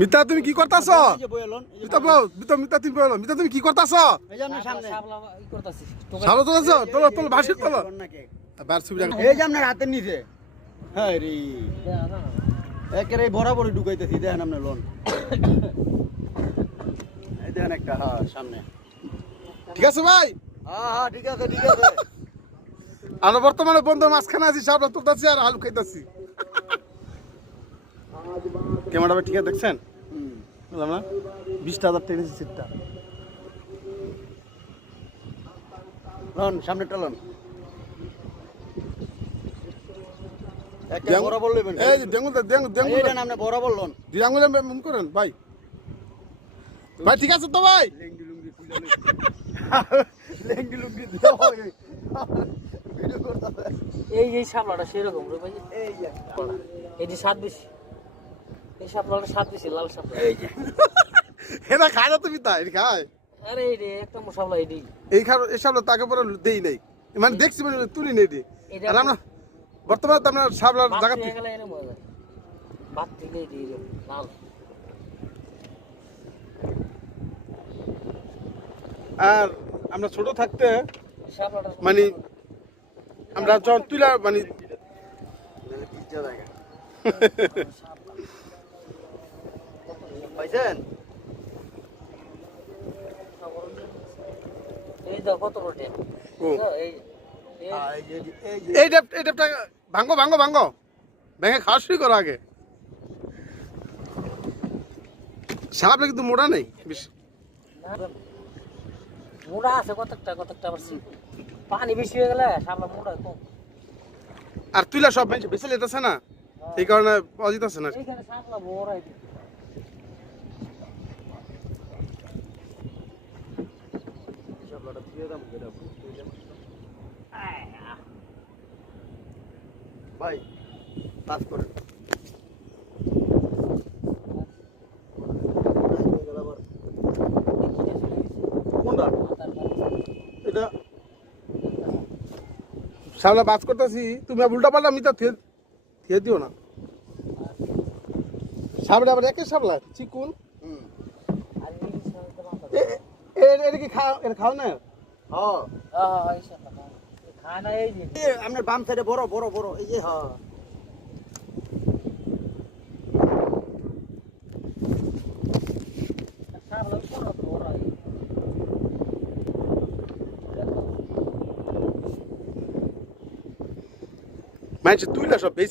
মিতা তুমি কি করতাছ? মিতা বল, মিতা তুমি বলো, মিতা তুমি কি করতাছ? এই যে আপনার সামনে ই করতাছি সালো তোলাছ? তোলো তোলো ভাসির তোলো। বার ছবি রাখ। এই যে আপনার হাতের নিচে হ্যাঁ রে একেবারে বরাবরই ঢুকাইতেছি দেখেন আপনার লোন এই দেখেন একটা হ্যাঁ সামনে ঠিক আছে ভাই? হ্যাঁ ঠিক আছে ঠিক আছে আমরা বর্তমানে বন্ধুর মাঝখানে আছি, সাবলা তুলতাছি আর আলু খাইতাছি। ক্যামেরাটা ঠিক আছে দেখছেন? বুঝলাম না 20,000 টেনেছি সিটটা। লোন সামনেটা লোন একটা বরাবর লইবেন এই যে ডেঙ্গুল ডেঙ্গুল এইটা নামনে বরাবর লোন দুই আঙ্গুলে মুন করেন ভাই। ভাই ঠিক আছে তো ভাই? লেঙ্গি লুঙ্গি খুলে লেঙ্গি লুঙ্গি দাও ভিডিও করতেছে এই শাপলাটা সেরকম রে ভাই। এই যে এই যে স্বাদ বেশি, এই শাপলাটা স্বাদ বেশি, লাল শাপলা। এই যে এটা খায় না তুমি তাই খায়? আরে এই রে একটা মশলা এই এই খাবার এই সাবলা তাকে পরে দেই নাই, মানে দেখছি মানে তুলি নেই রে। আর আমরা বর্তমানে তো আমরা সাবলার জায়গা থেকে গেলে এনে মজা ভাত দিলেই দিয়ে দিও লাল। আর আমরা ছোট থাকতে শাপলাটা মানে আমরা যখন তুলা মানে পিজ্জা জায়গা পাইছেন এই দাও কত রোটে ও এই এই যে এই যে এই ডেপটা ভাঙ্গো ভাঙ্গো ভাঙ্গো ভেঙে খাওয়া শুরু করো আগে। সাবলা কিন্তু মোড়া নেই বেশি। মোড়া আছে কতটা আবার পানি বেশি হয়ে গেলে শাপলা মোড়া কম। আর তুলা সব বেশি লেতেছে না, এই কারণে পাওয়া যেতেছে না। এইখানে শাপলা বড় এই শাপলাটা দিয়ে দাম করে দাও ভাই পাস করে কোনটা এটা সাবলা বাজ করতেছি, তুমি উল্টা পাল্টা মিতা থিয়ে দিও না। সাবলা আবার একে সাবলা চিকুন আর এই শাপলা মাথা এটা কি খাও না? হ্যাঁ এই শাপলা খায় না এই যে আপনার বাম সাইডে বড় বড় বড় এই যে হ্যাঁ শাপলা কত বড় এই মানে তুইলা সব বেশি